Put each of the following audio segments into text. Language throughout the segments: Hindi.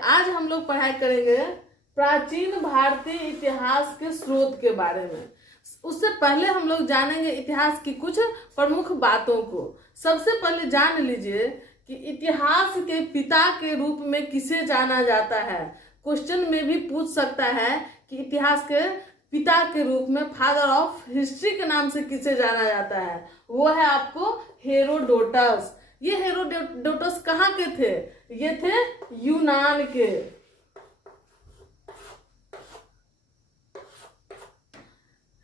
आज हम लोग पढ़ाई करेंगे प्राचीन भारतीय इतिहास के स्रोत के बारे में। उससे पहले हम लोग जानेंगे इतिहास की कुछ प्रमुख बातों को। सबसे पहले जान लीजिए कि इतिहास के पिता के रूप में किसे जाना जाता है। क्वेश्चन में भी पूछ सकता है कि इतिहास के पिता के रूप में, फादर ऑफ हिस्ट्री के नाम से किसे जाना जाता है। वो है आपको हेरोडोटस। ये हेरोडोटस कहाँ के थे? ये थे यूनान के।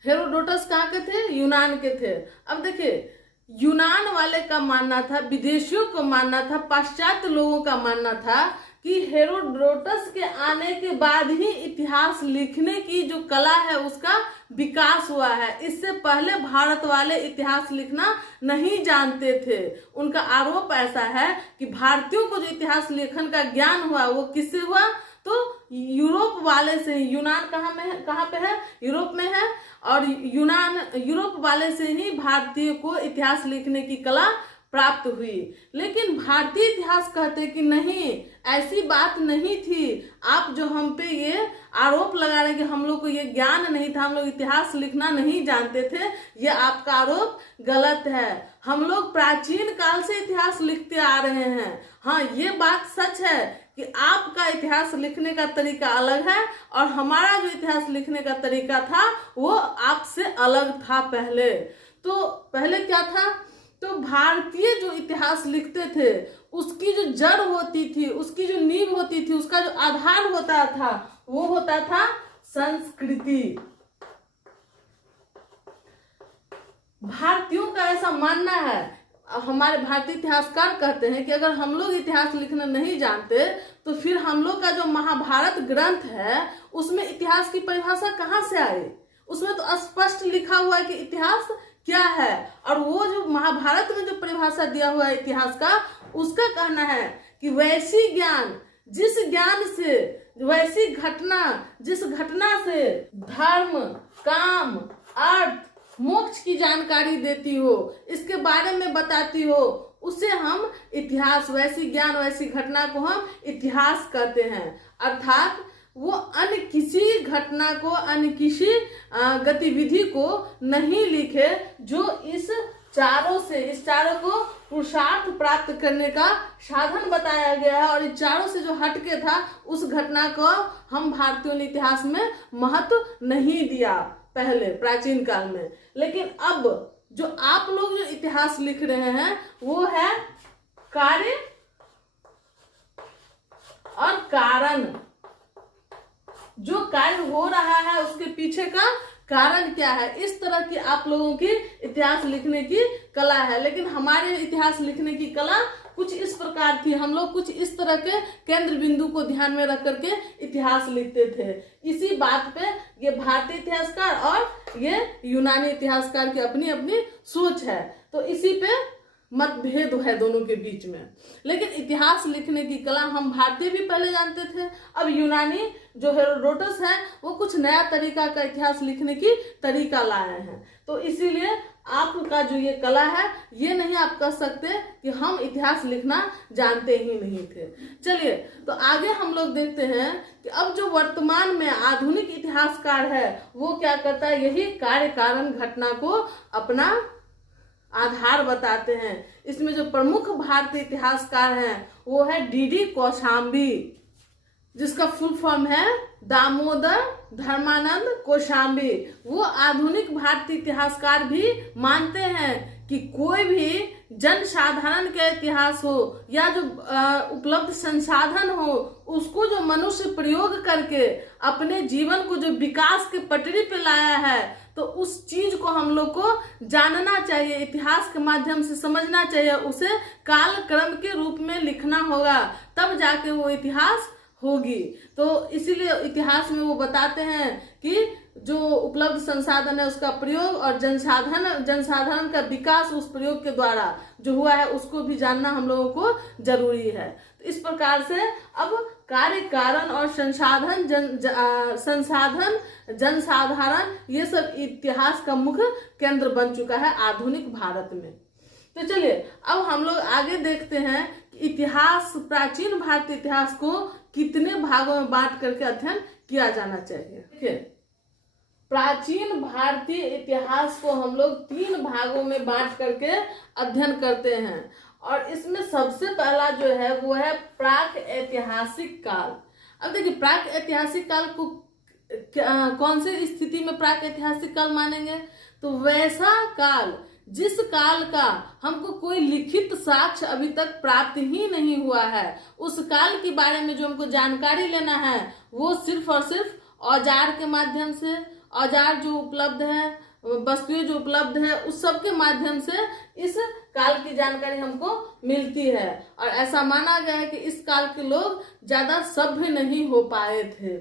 हेरोडोटस कहाँ के थे? यूनान के थे। अब देखिए, यूनान वाले का मानना था, विदेशियों को मानना था, पाश्चात्य लोगों का मानना था कि हेरोडोटस के आने के बाद ही इतिहास लिखने की जो कला है उसका विकास हुआ है। इससे पहले भारत वाले इतिहास लिखना नहीं जानते थे। उनका आरोप ऐसा है कि भारतीयों को जो इतिहास लेखन का ज्ञान हुआ वो किससे हुआ? तो यूरोप वाले से। यूनान कहाँ पे है? यूरोप में है। और यूरोप वाले से ही भारतीय को इतिहास लिखने की कला प्राप्त हुई। लेकिन भारतीय इतिहास कहते कि नहीं, ऐसी बात नहीं थी। आप जो हम पे ये आरोप लगा रहे हैं कि हम लोग को ये ज्ञान नहीं था, हम लोग इतिहास लिखना नहीं जानते थे, ये आपका आरोप गलत है। हम लोग प्राचीन काल से इतिहास लिखते आ रहे हैं। हाँ, ये बात सच है कि आपका इतिहास लिखने का तरीका अलग है और हमारा जो इतिहास लिखने का तरीका था वो आपसे अलग था। पहले क्या था? तो भारतीय जो इतिहास लिखते थे उसकी जो जड़ होती थी, उसकी जो नींव होती थी, उसका जो आधार होता था वो होता था संस्कृति। भारतीयों का ऐसा मानना है, हमारे भारतीय इतिहासकार कहते हैं कि अगर हम लोग इतिहास लिखना नहीं जानते तो फिर हम लोग का जो महाभारत ग्रंथ है उसमें इतिहास की परिभाषा कहाँ से आई? उसमें तो स्पष्ट लिखा हुआ है कि इतिहास क्या है। और वो जो महाभारत में जो परिभाषा दिया हुआ है इतिहास का, उसका कहना है कि वैसी ज्ञान जिस ज्ञान से, वैसी घटना जिस घटना से धर्म, काम, अर्थ, मोक्ष की जानकारी देती हो, इसके बारे में बताती हो, उसे हम इतिहास, वैसी ज्ञान वैसी घटना को हम इतिहास कहते हैं। अर्थात वो अन्य किसी घटना को, अन्य किसी गतिविधि को नहीं लिखे जो इस चारों को पुरुषार्थ प्राप्त करने का साधन बताया गया है। और इन चारों से जो हटके था उस घटना को हम भारतीयों ने इतिहास में महत्व नहीं दिया पहले प्राचीन काल में। लेकिन अब जो आप लोग जो इतिहास लिख रहे हैं वो है कार्य और कारण। जो कार्य हो रहा है उसके पीछे का कारण क्या है, इस तरह की आप लोगों की इतिहास लिखने की कला है। लेकिन हमारे इतिहास लिखने की कला कुछ इस प्रकार थी। हम लोग कुछ इस तरह के केंद्र बिंदु को ध्यान में रख करके इतिहास लिखते थे। इसी बात पे ये भारतीय इतिहासकार और ये यूनानी इतिहासकार की अपनी अपनी सोच है। तो इसी पे मतभेद है दोनों के बीच में। लेकिन इतिहास लिखने की कला हम भारतीय भी पहले जानते थे। अब यूनानी जो हेरोडोटस है वो कुछ नया तरीका का इतिहास लिखने की तरीका लाए हैं। तो इसीलिए आपका जो ये कला है ये नहीं आप कह सकते कि हम इतिहास लिखना जानते ही नहीं थे। चलिए, तो आगे हम लोग देखते हैं कि अब जो वर्तमान में आधुनिक इतिहासकार है वो क्या करता है, यही कार्य कारण घटना को अपना आधार बताते हैं। इसमें जो प्रमुख भारतीय इतिहासकार हैं वो है डी कौशाम्बी, जिसका फुल फॉर्म है दामोदर धर्मानंद कौशाम्बी। वो आधुनिक भारतीय इतिहासकार भी मानते हैं कि कोई भी जन साधारण के इतिहास हो या जो उपलब्ध संसाधन हो उसको जो मनुष्य प्रयोग करके अपने जीवन को जो विकास के पटरी पे लाया है तो उस चीज को हम लोग को जानना चाहिए, इतिहास के माध्यम से समझना चाहिए, उसे काल क्रम के रूप में लिखना होगा, तब जाके वो इतिहास होगी। तो इसीलिए इतिहास में वो बताते हैं कि जो उपलब्ध संसाधन है उसका प्रयोग और जनसाधारण का विकास उस प्रयोग के द्वारा जो हुआ है उसको भी जानना हम लोगों को जरूरी है। तो इस प्रकार से अब कार्य कारण और संसाधन जनसाधारण ये सब इतिहास का मुख्य केंद्र बन चुका है आधुनिक भारत में। तो चलिए अब हम लोग आगे देखते हैं कि इतिहास, प्राचीन भारतीय इतिहास को कितने भागों में बांट करके अध्ययन किया जाना चाहिए। फिर प्राचीन भारतीय इतिहास को हम लोग 3 भागों में बांट करके अध्ययन करते हैं, और इसमें सबसे पहला जो है वो है प्राक ऐतिहासिक काल। अब देखिए, प्राक ऐतिहासिक काल को कौन से स्थिति में प्राक ऐतिहासिक काल मानेंगे? तो वैसा काल जिस काल का हमको कोई लिखित साक्ष्य अभी तक प्राप्त ही नहीं हुआ है, उस काल के बारे में जो हमको जानकारी लेना है वो सिर्फ और सिर्फ औजार के माध्यम से, औजार जो उपलब्ध है, वस्तुएं जो उपलब्ध है, उस सब के माध्यम से इस काल की जानकारी हमको मिलती है। और ऐसा माना गया है कि इस काल के लोग ज्यादा सभ्य नहीं हो पाए थे।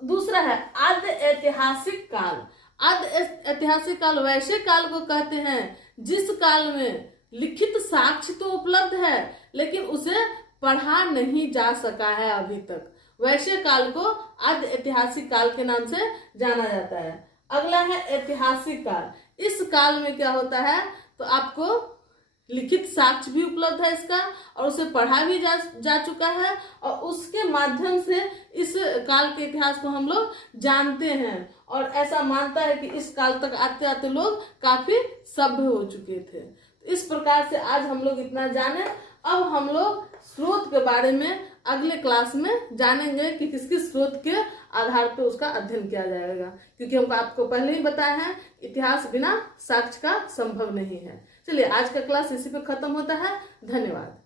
दूसरा है आद्य ऐतिहासिक काल। आद्य ऐतिहासिक काल वैसे काल को कहते हैं जिस काल में लिखित साक्ष्य तो उपलब्ध है लेकिन उसे पढ़ा नहीं जा सका है अभी तक, वैसे काल को आद्य ऐतिहासिक काल के नाम से जाना जाता है। अगला है ऐतिहासिक काल। इस काल में क्या होता है, तो आपको लिखित साक्ष्य भी उपलब्ध है इसका, और उसे पढ़ा भी जा चुका है, और उसके माध्यम से इस काल के इतिहास को हम लोग जानते हैं। और ऐसा मानता है कि इस काल तक आते आते लोग काफी सभ्य हो चुके थे। तो इस प्रकार से आज हम लोग इतना जाने। अब हम लोग स्रोत के बारे में अगले क्लास में जानेंगे कि किस किस स्रोत के आधार पर उसका अध्ययन किया जाएगा, क्योंकि हमको आपको पहले ही बताया है इतिहास बिना साक्ष्य का संभव नहीं है। चलिए, आज का क्लास इसी पे खत्म होता है। धन्यवाद।